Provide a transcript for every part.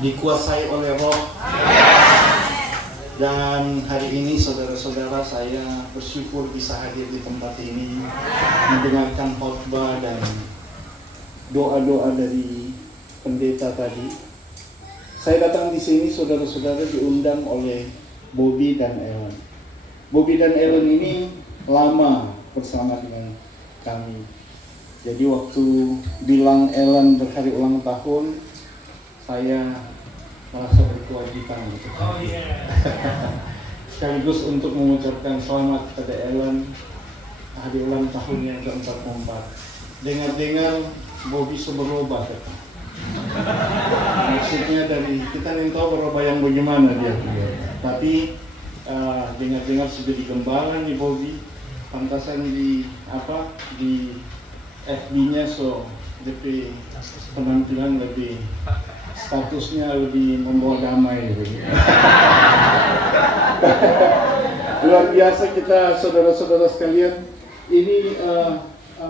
dikuasai oleh Roh. Dan hari ini saudara-saudara, saya bersyukur bisa hadir di tempat ini, mendengarkan khotbah dan doa-doa dari pendeta tadi. Saya datang di sini, saudara-saudara, diundang oleh Bobby dan Ellen. Bobby dan Ellen ini lama bersama dengan kami. Jadi waktu bilang Ellen berhari ulang tahun, saya merasa berkewajiban gitu. Oh yeah. Sekaligus untuk mengucapkan selamat kepada Ellen hari ulang tahun yang ke-44. Dengar-dengar Bobby berubah kan? Maksudnya dari kita ingin tahu berubah yang bagaimana dia. Tapi dengar-dengar sudah digembala nih Bobby. Pantasan di FB-nya so DP penampilan lebih, statusnya lebih membawa damai gitu. Luar biasa kita, saudara-saudara sekalian. Ini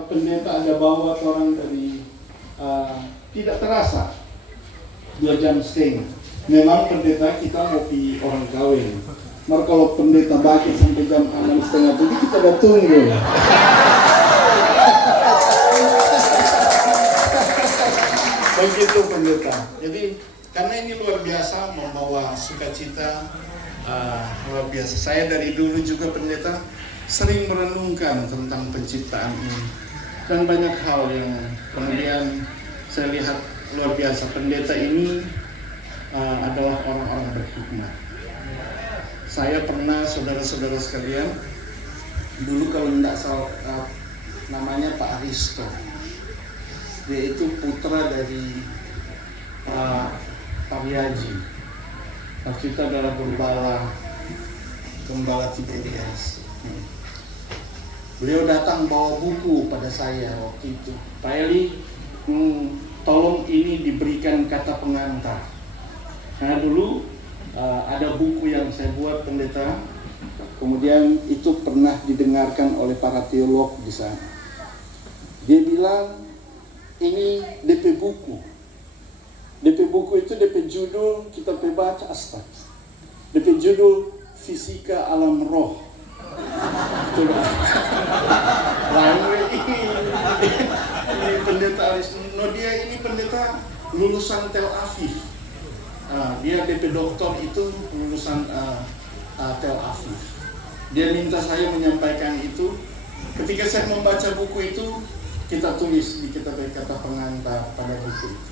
pendeta ada bawa orang dari tidak terasa 2 jam setengah. Memang pendeta kita mau pi orang kawin. Mar kalau pendeta baki sampai jam 6:30 tadi kita udah tunggu. Begitu pendeta. Jadi karena ini luar biasa, membawa sukacita luar biasa. Saya dari dulu juga pendeta sering merenungkan tentang penciptaan ini dan banyak hal yang kemudian saya lihat luar biasa. Pendeta ini adalah orang-orang berhikmat. Saya pernah, saudara-saudara sekalian, dulu kalau tidak salah namanya Pak Aristo. Dia itu putra dari Pak Yaji. Waktu itu adalah gembala Tiberias. Beliau datang bawa buku pada saya waktu itu. Pak Eli, tolong ini diberikan kata pengantar. Nah dulu ada buku yang saya buat pendeta. Kemudian itu pernah didengarkan oleh para teolog di sana. Dia bilang, ini DP buku. DP buku itu DP judul kita baca astaga. DP judul Fisika Alam Roh. Coba. Ini pendeta Aris. Dia ini pendeta lulusan Tel Aviv. Dia DP doktor itu lulusan Tel Aviv. Dia minta saya menyampaikan itu. Ketika saya membaca buku itu, kita tulis di kitab kata pengantar pada buku itu.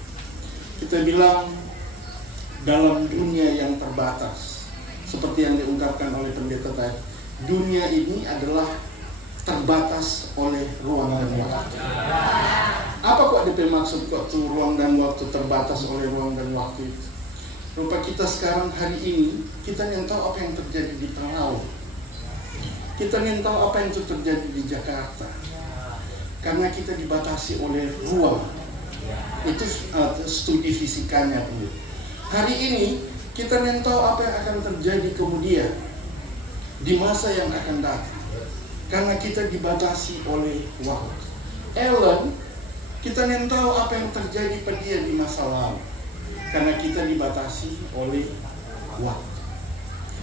Kita bilang dalam dunia yang terbatas, seperti yang diungkapkan oleh pendeta tadi, dunia ini adalah terbatas oleh ruang dan waktu. Apa kok DP maksud kok tuh ruang dan waktu terbatas oleh ruang dan waktu itu? Rupa kita sekarang hari ini, kita ingin tahu apa yang terjadi di Palau. Kita ingin tahu apa yang terjadi di Jakarta. Karena kita dibatasi oleh ruang. Itu studi fisikanya. Hari ini kita ingin tahu apa yang akan terjadi kemudian di masa yang akan datang. Karena kita dibatasi oleh waktu. Ellen, kita ingin tahu apa yang terjadi pada dia di masa lalu. Karena kita dibatasi oleh waktu.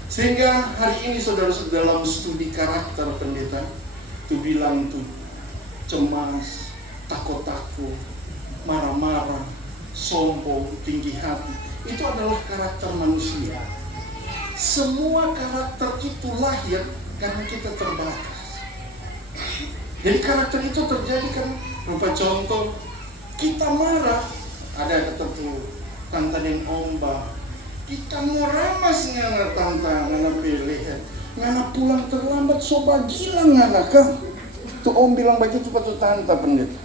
Sehingga hari ini saudara-saudara dalam studi karakter pendeta itu bilang tuh cemas, takut-takut, marah-marah, sombong, tinggi hati. Itu adalah karakter manusia. Semua karakter itu lahir karena kita terbatas. Jadi karakter itu terjadi kan berupa contoh kita marah, ada ketentu tantanin ombak. Kita mau ramas ngana tanta ngana pilihan, ngana pulang terlambat soba gila ngana kan. Tuh om bilang begitu pada tanta pendeta.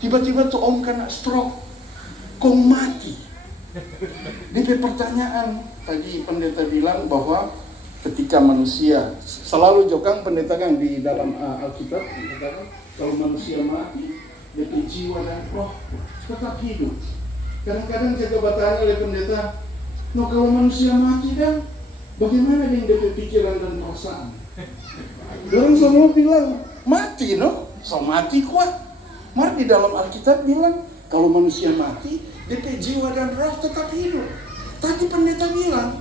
Tiba-tiba tuh om kena stroke, kau mati. Ini pertanyaan tadi pendeta bilang bahwa ketika manusia selalu jokang pendeta kan di dalam Alkitab mengatakan kalau manusia mati, dia jiwa dan roh tetap hidup. Kadang-kadang saya bertanya oleh pendeta, no kalau manusia mati dan bagaimana dengan dia pikiran dan perasaan? Orang semua bilang mati, no? So mati kuat. Mar di dalam Alkitab bilang kalau manusia mati, DP jiwa dan roh tetap hidup. Tadi pendeta bilang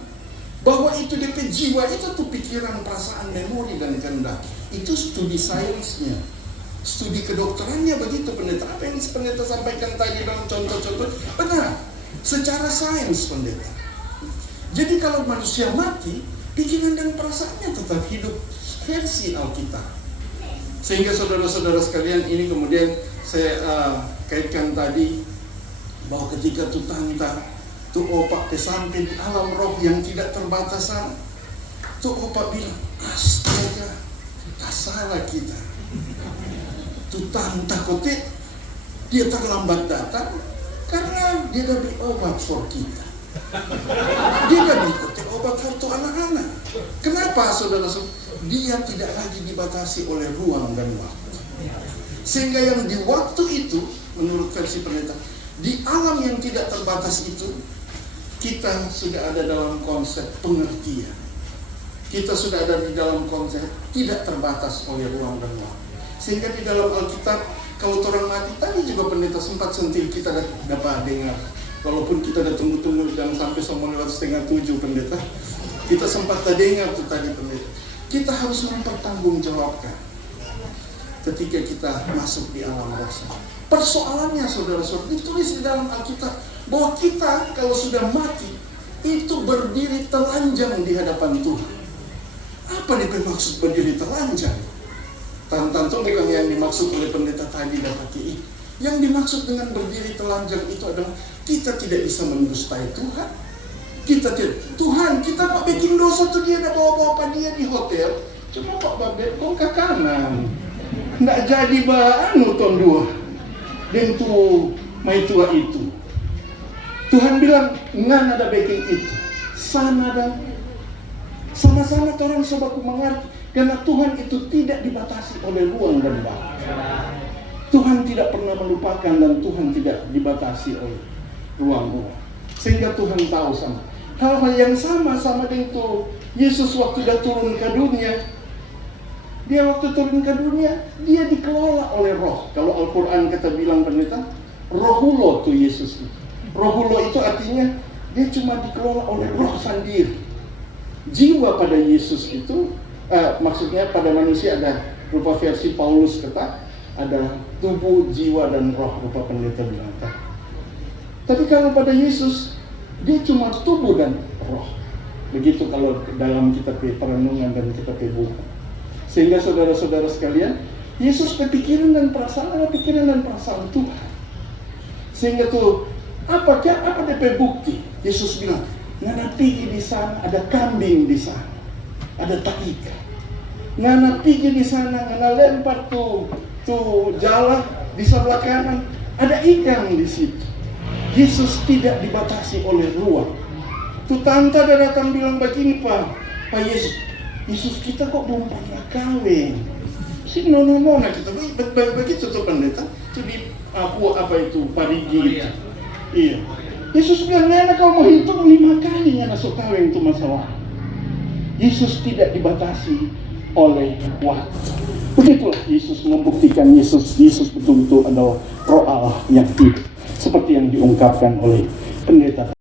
bahwa itu DP jiwa itu tuh pikiran, perasaan, memori, dan kehendak. Itu studi sainsnya, studi kedokterannya begitu pendeta. Apa yang pendeta sampaikan tadi dalam contoh-contoh benar, secara sains pendeta. Jadi kalau manusia mati, pikiran dan perasaannya tetap hidup versi Alkitab. Sehingga saudara-saudara sekalian, ini kemudian saya kaitkan tadi bahwa ketika tuh tanta, tuh opak sampai di alam roh yang tidak terbatasan, tuh opak bilang, astaga, tak salah kita. Tuh tanta kote, dia terlambat datang karena dia udah beli obat for kita. Dia udah beli obat untuk anak-anak. Kenapa saudara-saudara? Dia tidak lagi dibatasi oleh ruang dan waktu. Sehingga yang di waktu itu, menurut versi pendeta, di alam yang tidak terbatas itu, kita sudah ada dalam konsep pengertian. Kita sudah ada di dalam konsep tidak terbatas oleh ruang dan waktu. Sehingga di dalam Alkitab, kalau orang mati, tadi juga pendeta sempat sentil kita dapat dengar. Walaupun kita udah tunggu-tunggu dan sampai semua lewat 6:30 pendeta, kita sempat dengar tuh tadi pendeta. Kita harus mempertanggungjawabkan ketika kita masuk di alam roh. Persoalannya saudara-saudara, ditulis di dalam Alkitab bahwa kita kalau sudah mati itu berdiri telanjang di hadapan Tuhan. Apa nih maksud berdiri telanjang? Tentu bukan yang dimaksud oleh pendeta tadi dan pakai. Yang dimaksud dengan berdiri telanjang itu adalah kita tidak bisa mendustai Tuhan. Kita tidak, Tuhan, kita pak bikin dosa tuh dia udah bawa Pak dia di hotel. Cuma Pak Babet kok ke kanan. Nggak jadi ton dua. Dan tuh mai tua itu. Tuhan bilang, ngan ada baking itu. Sana dan sama-sama orang sobatku mengerti. Karena Tuhan itu tidak dibatasi oleh ruang dan waktu. Tuhan tidak pernah melupakan dan Tuhan tidak dibatasi oleh ruang-ruang. Sehingga Tuhan tahu sama. Hal-hal yang sama dengan itu Yesus waktu dia turun ke dunia. Dia waktu turun ke dunia, dia dikelola oleh roh. Kalau Al-Quran kata bilang pendeta, rohulo tuh Yesus. Rohulo itu artinya dia cuma dikelola oleh roh sendiri. Jiwa pada Yesus itu, maksudnya pada manusia ada rupa versi Paulus kata, ada tubuh, jiwa, dan roh rupa pendeta bilang. Tapi kalau pada Yesus, dia cuma tubuh dan roh. Begitu kalau dalam kitab perenungan dan kitab buku. Sehingga saudara-saudara sekalian, Yesus berpikiran dan perasaan adalah pikiran dan perasaan Tuhan. Sehingga tuh, apa DP bukti? Yesus bilang, ngana pergi di sana, ada kambing di sana, ada takika. Ngana pergi di sana, ngana lempar tuh jala di sebelah kanan, ada ikan di situ. Yesus tidak dibatasi oleh ruang. Tuh tante ada datang bilang begini, Pak Yesus kita kok belum pernah kawin. Si no, nah kita begitu tuh pendeta. Itu di apa itu Parigi. Iya. Yesus bilang, "Nana kau mau hitung 5 kali ngana sok kawin itu masalah." Yesus tidak dibatasi oleh waktu. Begitulah Yesus membuktikan Yesus betul-betul adalah Roh Allah yang hidup. Seperti yang diungkapkan oleh pendeta